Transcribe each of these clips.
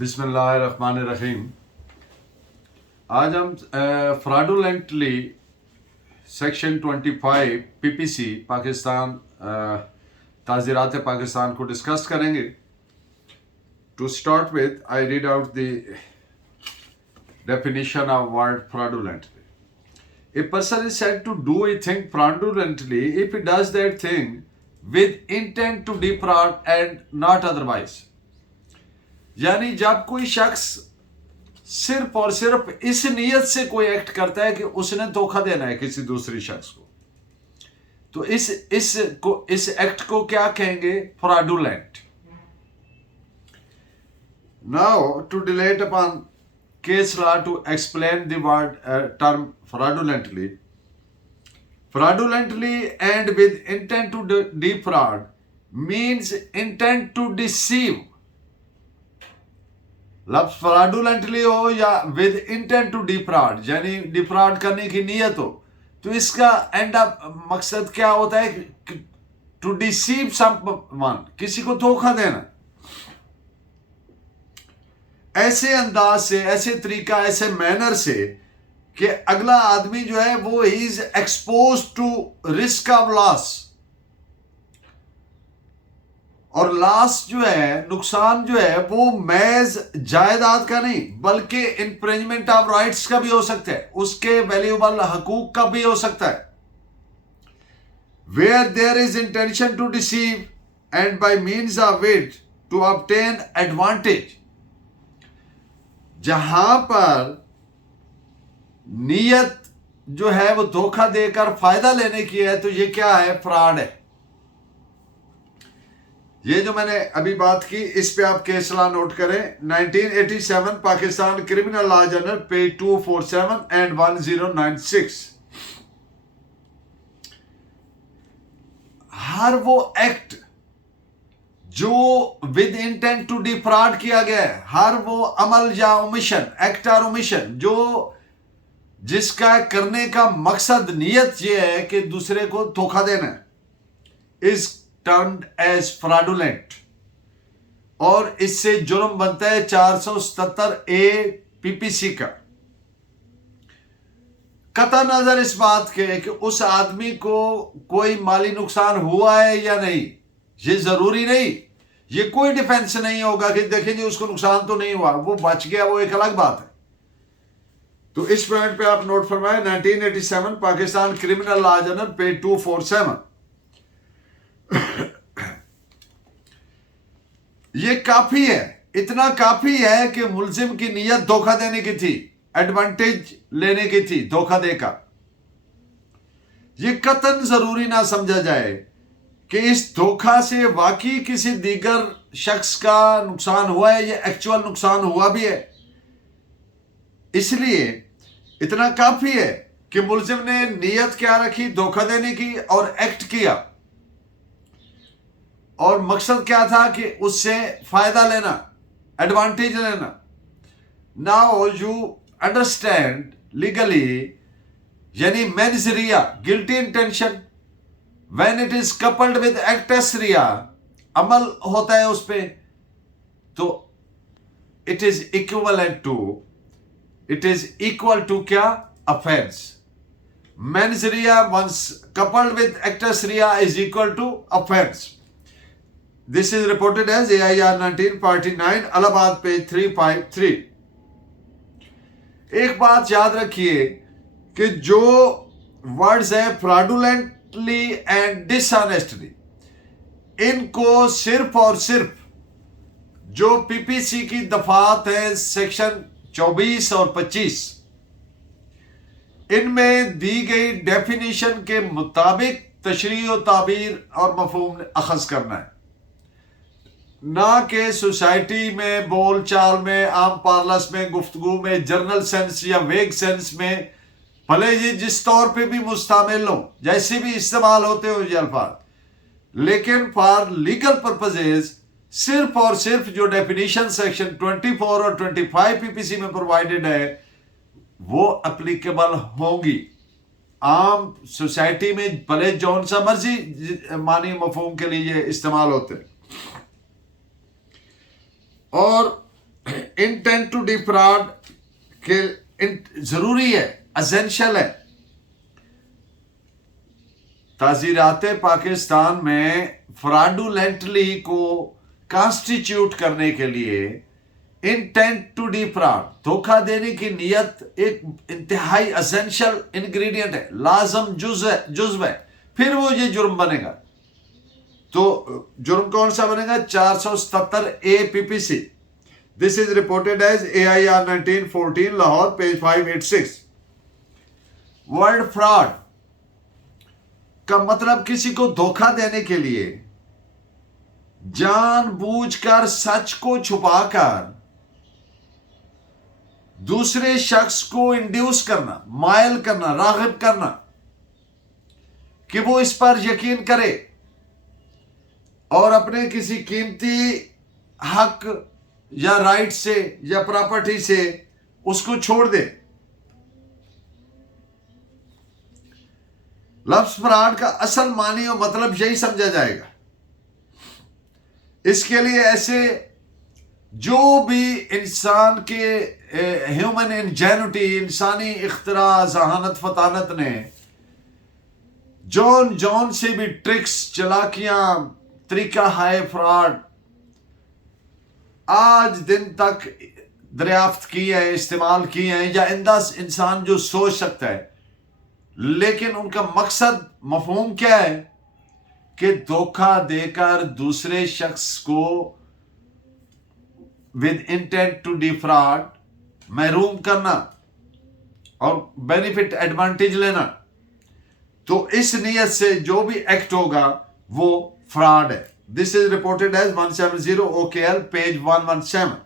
बिस्मिल्लाहिर्रहमानिर्रहीम। आज हम फ्रॉडुलेंटली सेक्शन 25 पीपीसी पाकिस्तान ताज़ीरात पाकिस्तान को डिस्कस करेंगे। To start with I read out the definition of word fraudulently. A person is said to do a thing fraudulently if he does that thing with intent to defraud and not otherwise. यानी जब कोई शख्स सिर्फ और सिर्फ इस नीयत से कोई एक्ट करता है कि उसने धोखा देना है किसी दूसरी शख्स को, तो इस एक्ट को क्या कहेंगे? Fraudulent. Now to dilate upon case law to explain the word term fraudulently. Fraudulently and with intent to defraud means intent to deceive. लफ्ज fraudulently हो या with intent to defraud, यानी डिफ्रॉड करने की नीयत हो, तो इसका एंड अप मकसद क्या होता है? टू डिसीव समवन, किसी को धोखा देना। ऐसे अंदाज से, ऐसे तरीका, ऐसे मैनर से कि अगला आदमी जो है वो he is expose to risk of loss, और लॉस जो है, नुकसान जो है, वो महज जायदाद का नहीं बल्कि इन्फ्रिंजमेंट ऑफ राइट्स का भी हो सकता है, उसके वैल्यूएबल हकूक का भी हो सकता है। Where there is intention to deceive and by means of it to obtain advantage, जहां पर नीयत जो है वो धोखा देकर फायदा लेने की है, तो ये क्या है? फ्रॉड है। ये जो मैंने अभी बात की, इस पे आप केस लॉ नोट करें। 1987 Pakistan criminal law journal page 247 and 1096। हर वो एक्ट जो विद इंटेंट टू डिफ्रॉड किया गया है, हर वो अमल या ओमिशन, एक्ट और ओमिशन जो जिसका करने का मकसद, नीयत ये है कि दूसरे को धोखा देना, इज टर्म्ड एज फ्रॉडुलेंट, और इससे जुर्म बनता है 477A पीपीसी का। कतई नजर इस बात के कि उस आदमी को कोई माली नुकसान हुआ है या नहीं, ये जरूरी नहीं, ये कोई डिफेंस नहीं होगा कि देखें जी उसको नुकसान तो नहीं हुआ, वो बच गया, वो एक अलग बात है। तो इस पॉइंट पे आप नोट फरमाएं, 1987 Pakistan criminal law journal page 247। ये काफी है, इतना काफी है कि मुलजिम की नीयत धोखा देने की थी, एडवांटेज लेने की थी धोखा देकर। ये कतई जरूरी ना समझा जाए कि इस धोखा से वाकई किसी दीगर शख्स का नुकसान हुआ है, ये एक्चुअल नुकसान हुआ भी है। इसलिए इतना काफी है कि मुलजिम ने नीयत क्या रखी? धोखा देने की, और एक्ट किया, और मकसद क्या था? कि उससे फायदा लेना, एडवांटेज लेना। नाउ यू अंडरस्टैंड लीगली, यानी mains Riya, guilty intention, when it is coupled with actus rea, अमल होता है उस पे, तो it is equal to क्या? offense. mens rea once coupled with actus rea is equal to offense. This is reported as AIR 1949 Allahabad page 353. एक बात याद रखिए कि जो वर्ड्स है फ्रॉडुलेंट एंड डिसऑनेस्टली, इनको सिर्फ और सिर्फ जो पीपीसी की दफात है सेक्शन 24 और 25, इनमें दी गई डेफिनेशन के मुताबिक तशरीह और ताबीर और मफहूम अखज करना है, ना कि सोसाइटी में, बोल चाल में, आम पार्लस में, गुफ्तगू में, जर्नल सेंस या वेग सेंस में, भले ये जिस तौर पे भी मुस्तामिल हो, जैसे भी इस्तेमाल होते हो ये अल्फाज, लेकिन फॉर लीगल पर्पजेज सिर्फ और सिर्फ जो डेफिनेशन सेक्शन 24 और 25 पीपीसी में प्रोवाइडेड है वो एप्लीकेबल होंगी। आम सोसाइटी में भले जौन सा मर्जी मानी मफहूम के लिए इस्तेमाल होते हैं। और इंटेंट टू डिफ्रॉड के जरूरी है, एसेंशियल है। ताज़ीरात पाकिस्तान में फ्रॉडुलेंटली को कॉन्स्टिट्यूट करने के लिए इंटेंट टू डिफ्रॉड, धोखा देने की नियत एक इंतहाई एसेंशियल इंग्रेडिएंट है, लाजम जुज़्व है, फिर वो ये जुर्म बनेगा। तो जुर्म कौन सा बनेगा? 477 APPC। This is reported as AIR 1914 Lahore, page 586। Word fraud का मतलब किसी को धोखा देने के लिए जानबूझकर सच को छुपाकर दूसरे शख्स को इंड्यूस करना, मायल करना, राग़िब करना कि वो इस पर यकीन करे और अपने किसी कीमती हक या राइट से या प्रॉपर्टी से उसको छोड़ दे। लफ्ज़ फ्रॉड का असल मानी और मतलब यही समझा जाएगा। इसके लिए ऐसे जो भी इंसान के ह्यूमन इंजेन्युटी, इंसानी इख्तिरा, जहानत, फतानत ने जौन से भी ट्रिक्स, चालाकियां, तरीका हाय फ्रॉड आज दिन तक दरियाफ्त की है, इस्तेमाल की है, या इंसान जो सोच सकता है, लेकिन उनका मकसद, मफहूम क्या है कि धोखा देकर दूसरे शख्स को विद इंटेंट टू डिफ्रॉड, महरूम करना और बेनिफिट, एडवांटेज लेना। तो इस नियत से जो भी एक्ट होगा वो फ्रॉड है। This is reported as 170 OKL, page 117।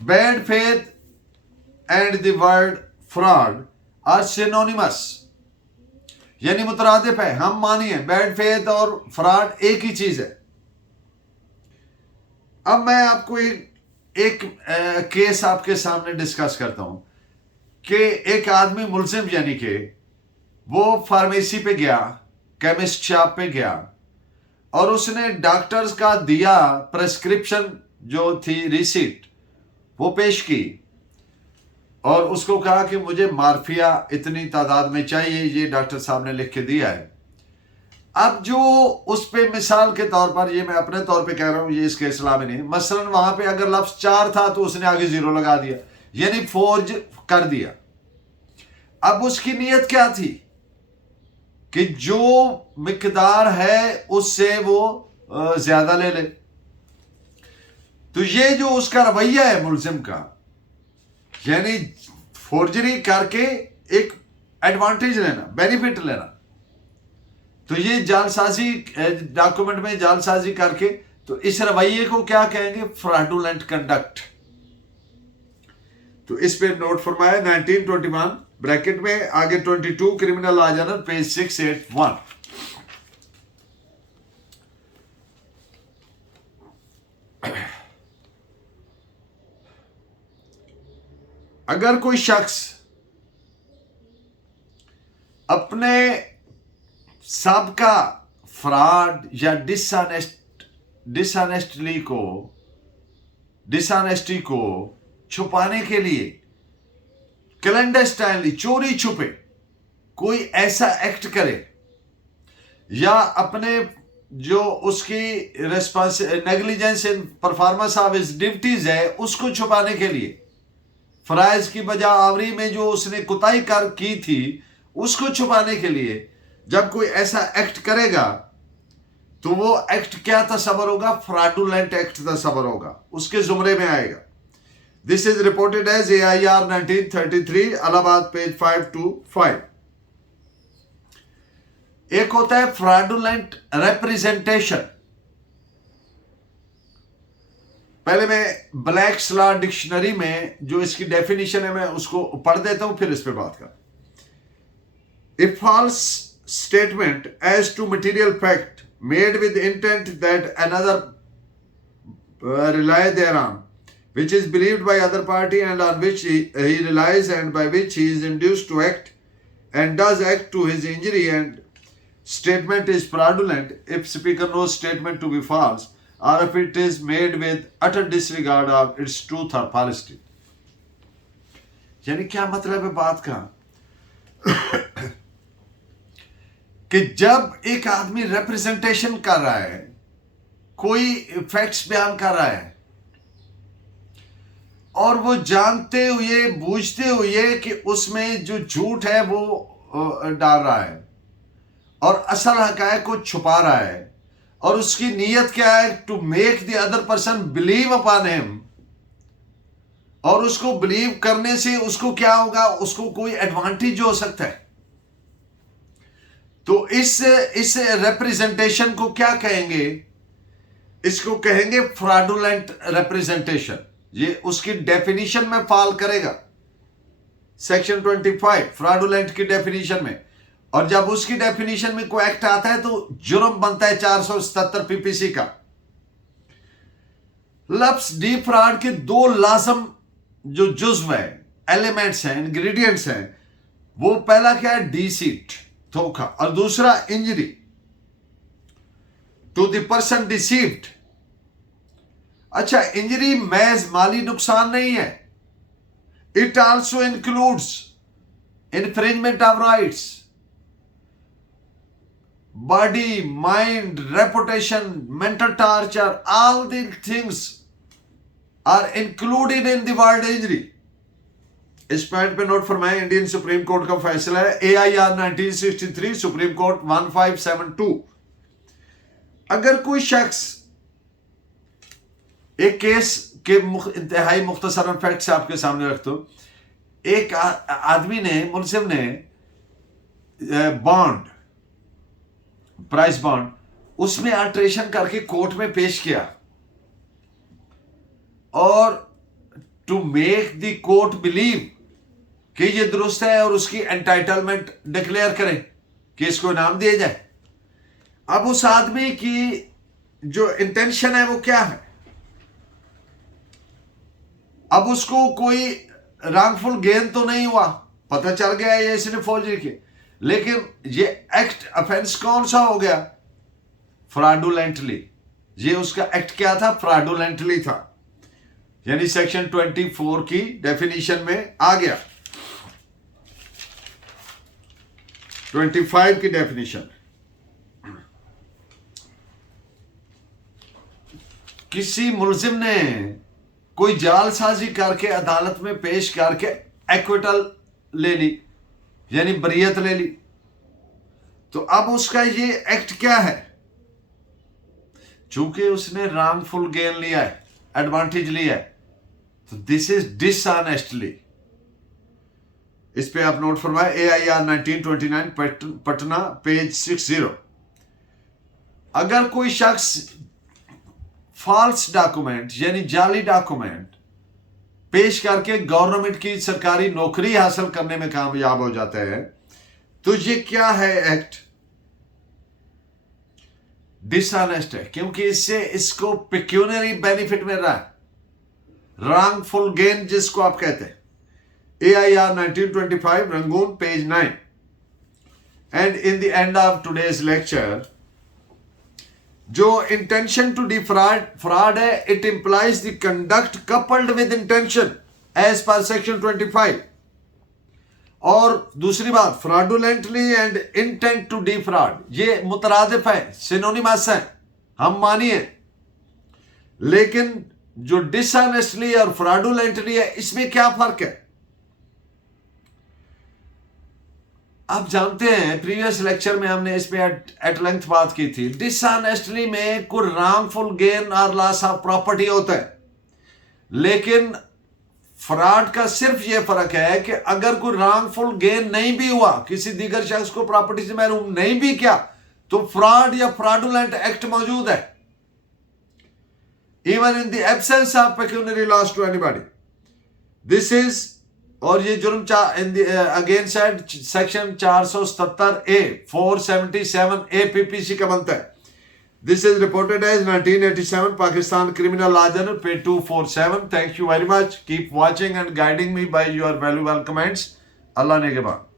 Bad faith and the word fraud are synonymous, यानी मुतरादिफ है, हम मानिए बैड फेथ और फ्रॉड एक ही चीज है। अब मैं आपको एक केस आपके सामने डिस्कस करता हूं कि एक आदमी मुल्जिम, यानी कि वो फार्मेसी पे गया, केमिस्ट शॉप पे गया और उसने डॉक्टर्स का दिया प्रेस्क्रिप्शन जो थी, रिसीट, वो पेश की और उसको कहा कि मुझे मार्फिया इतनी तादाद में चाहिए, ये डॉक्टर साहब ने लिख के दिया है। अब जो उस पे मिसाल के तौर पर, ये मैं अपने तौर पे कह रहा हूं, ये इसके इस्लामी नहीं, मसलन वहां पे अगर लफ्ज 4 था तो उसने आगे 0 लगा दिया, यानी फोर्ज कर दिया। अब उसकी नीयत क्या थी कि जो मिकदार है उससे वो ज्यादा ले ले। तो ये जो उसका रवैया है मुल्जिम का, यानी फोर्जरी करके एक एडवांटेज लेना, बेनिफिट लेना, तो ये जालसाजी, डॉक्यूमेंट में जालसाजी करके, तो इस रवैये को क्या कहेंगे? Fraudulent conduct. तो इस पे नोट फरमाया 1921 ब्रैकेट में, आगे 22 क्रिमिनल लॉ जर्नल, पेज 681। अगर कोई शख्स अपने सबका फ्रॉड या डिसऑनेस्टी को छुपाने के लिए क्लैंडस्टाइनली, चोरी छुपे कोई ऐसा एक्ट करे, या अपने जो उसकी negligence in performance of his duties है उसको छुपाने के लिए, फराइज की बजा आवरी में जो उसने कुताही की थी उसको छुपाने के लिए जब कोई ऐसा एक्ट करेगा तो वो एक्ट क्या तस्वर होगा? फ्रॉडुलेंट एक्ट तस्वर होगा, उसके जुमरे में आएगा। This is reported as AIR 1933 Allahabad, page 525। एक होता है फ्रॉडुलेंट रिप्रेजेंटेशन। पहले मैं ब्लैक्स लॉ डिक्शनरी में जो इसकी डेफिनेशन है मैं उसको पढ़ देता हूं, फिर इस पे बात कर। A false statement as to material fact made with intent that another rely thereon, which is believed by other party and on which he relies and by which he is induced to act and does act to his injury, and statement is fraudulent if speaker knows statement to be false or if it is made with utter disregard of its truth or falsity. यानी क्या मतलब है बात का कि जब एक आदमी रिप्रेजेंटेशन कर रहा है, कोई फैक्ट्स बयान कर रहा है और वो जानते हुए बूझते हुए कि उसमें जो झूठ है वो डाल रहा है और असल हकायक को छुपा रहा है, और उसकी नीयत क्या है? To make the other person believe upon him, और उसको बिलीव करने से उसको क्या होगा? उसको कोई एडवांटेज हो सकता है। तो इस रिप्रेजेंटेशन को क्या कहेंगे? इसको कहेंगे फ्रॉडुलेंट रिप्रेजेंटेशन। ये उसकी डेफिनेशन में फॉल करेगा, सेक्शन 25 फ्रॉडुलेंट की डेफिनेशन में। और जब उसकी डेफिनेशन में कोई एक्ट आता है तो जुर्म बनता है 477 पीपीसी का। लफ्ज डिफ्रॉड के दो लाजम जो जुज्व है, एलिमेंट्स हैं, इंग्रेडिएंट्स हैं, वो पहला क्या है? डिसीट, धोखा, और दूसरा injury to the person deceived. अच्छा, इंजरी महज माली नुकसान नहीं है, it also includes infringement of rights, body, mind, reputation, mental torture, all these things are included in the word injury. इस पॉइंट पे नोट फरमाएं, इंडियन सुप्रीम कोर्ट का फैसला है AIR 1963 सुप्रीम कोर्ट 1572। अगर कोई शख्स, एक केस के इंतहाई मुख्तसरन फैक्ट्स आपके सामने रखता हूं, एक आदमी ने, मुलजिम ने बॉन्ड, प्राइस बॉन्ड, उसमें अल्टरेशन करके कोर्ट में पेश किया और to make the court believe कि ये दुरुस्त है और उसकी एंटाइटलमेंट डिक्लेयर करें कि इसको इनाम दिया जाए। अब उस आदमी की जो इंटेंशन है वो क्या है? अब उसको कोई रॉन्गफुल गेन तो नहीं हुआ, पता चल गया ये इसने फौजरी की, लेकिन ये एक्ट ऑफेंस कौन सा हो गया? फ्रॉडुलेंटली। ये उसका एक्ट क्या था? फ्रॉडुलेंटली था, यानी सेक्शन 24 की डेफिनेशन में आ गया, 25 की डेफिनेशन। किसी मुलजिम ने कोई जालसाजी करके अदालत में पेश करके एक्विटल ले ली, यानी बरियत ले ली, तो अब उसका ये एक्ट क्या है? चूंकि उसने रॉन्गफुल गेन लिया है, एडवांटेज लिया है, तो दिस इज डिसऑनेस्टली। इस पे आप नोट फरमाए AIR 1929 पटना पेज 60। अगर कोई शख्स फॉल्स डॉक्यूमेंट यानी जाली डॉक्यूमेंट पेश करके गवर्नमेंट की सरकारी नौकरी हासिल करने में कामयाब हो जाता है, तो ये क्या है? एक्ट डिसऑनेस्ट है, क्योंकि इससे इसको पेक्यूनरी बेनिफिट मिल रहा है, रॉन्गफुल गेन जिसको आप कहते हैं। AIR 1925 Rangoon page 9। And in the end of today's lecture, जो इंटेंशन टू डिफ्रॉड फ्रॉड है, it implies the conduct coupled with intention as per section 25। और दूसरी बात, fraudulently and intent to defraud, ये मुतरादिफ है, सिनोनिमस है, हम मानिए, लेकिन जो डिसऑनेस्टली और फ्रॉडुलेंटली है, इसमें क्या फर्क है? आप जानते हैं प्रीवियस लेक्चर में हमने इस पे एट लेंथ बात की थी। डिसऑनेस्टली में कोई रॉन्गफुल गेन और लॉस ऑफ प्रॉपर्टी होता है, लेकिन फ्रॉड का सिर्फ ये फर्क है कि अगर कोई रॉन्गफुल गेन नहीं भी हुआ, किसी दीगर शख्स को प्रॉपर्टी से महरूम नहीं भी किया, तो फ्रॉड या फ्रॉडुलेंट एक्ट मौजूद है, even in the absence of pecuniary loss to anybody. This is, और ये जुर्म again side section 477A 477A PPC का बनता है। This is reported as 1987 Pakistan criminal law journal page 247। Thank you very much, keep watching and guiding me by your valuable comments. Allah ने के बाद।